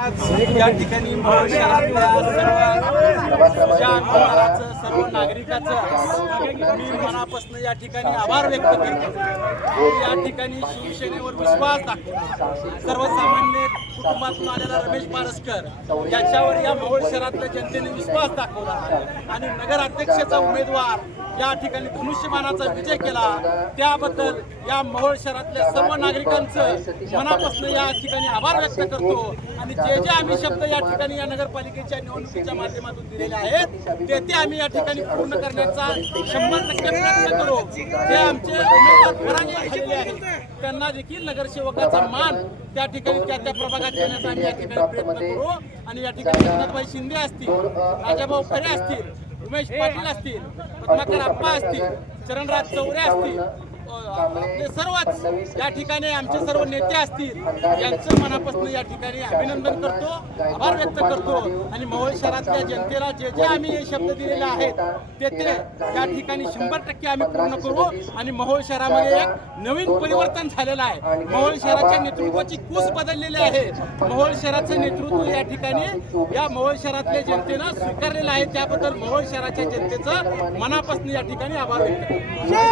या ठिकाणी मोहोळ सर्व सुजान सर्व नागरिकाचं मी मनापासून या ठिकाणी आभार व्यक्त करतो. या ठिकाणी शिवसेनेवर विश्वास दाखवतो. सर्वसामान्य कुटुंबातून आलेला रमेश पारसकर याच्यावर या मोहोळ शहरातल्या जनतेने विश्वास दाखवला आणि नगराध्यक्षाचा उमेदवार या ठिकाणी धनुष्यमानाचा विजय केला. त्याबद्दल या मोहोळ शहरातल्या सर्व नागरिकांचं मनापासून या ठिकाणी आभार व्यक्त करतो. आणि जे जे आम्ही शब्द या ठिकाणी या नगरपालिकेच्या निवडणुकीच्या माध्यमातून दिलेले आहेत ते ते आम्ही या ठिकाणी पूर्ण करण्याचा शंभर टक्के प्रयत्न करू. जे आमचे उमेदवार पराजय झालेले आहेत त्यांना देखील नगरसेवकाचा मान त्या ठिकाणी त्या त्या प्रभागात देण्याचा आम्ही या ठिकाणी प्रयत्न करू. आणि या ठिकाणी एकनाथभाई शिंदे असतील राजाभाऊ खरे असतील उमेश पाटील असतील पद्माकर आप्पा असतील चरणराज चौरे असतील आपले सर्वच या ठिकाणी आमचे सर्व नेते असतील यांचं मनापासून या ठिकाणी अभिनंदन करतो आभार व्यक्त करतो आणि मोहोळ शहरातल्या जनतेला जे जे आम्ही हे शब्द दिलेले आहेत ते ते या ठिकाणी शंभर टक्के आम्ही पूर्ण करू आणि मोहोळ शहरामध्ये एक नवीन परिवर्तन झालेलं आहे. मोहोळ शहराच्या नेतृत्वाची कूस बदललेली आहे. मोहोळ शहराचं नेतृत्व या ठिकाणी या मोहोळ शहरातल्या जनतेनं स्वीकारलेलं आहे. त्याबद्दल मोहोळ शहराच्या जनतेचं मनापासून या ठिकाणी आभार व्यक्त करतो.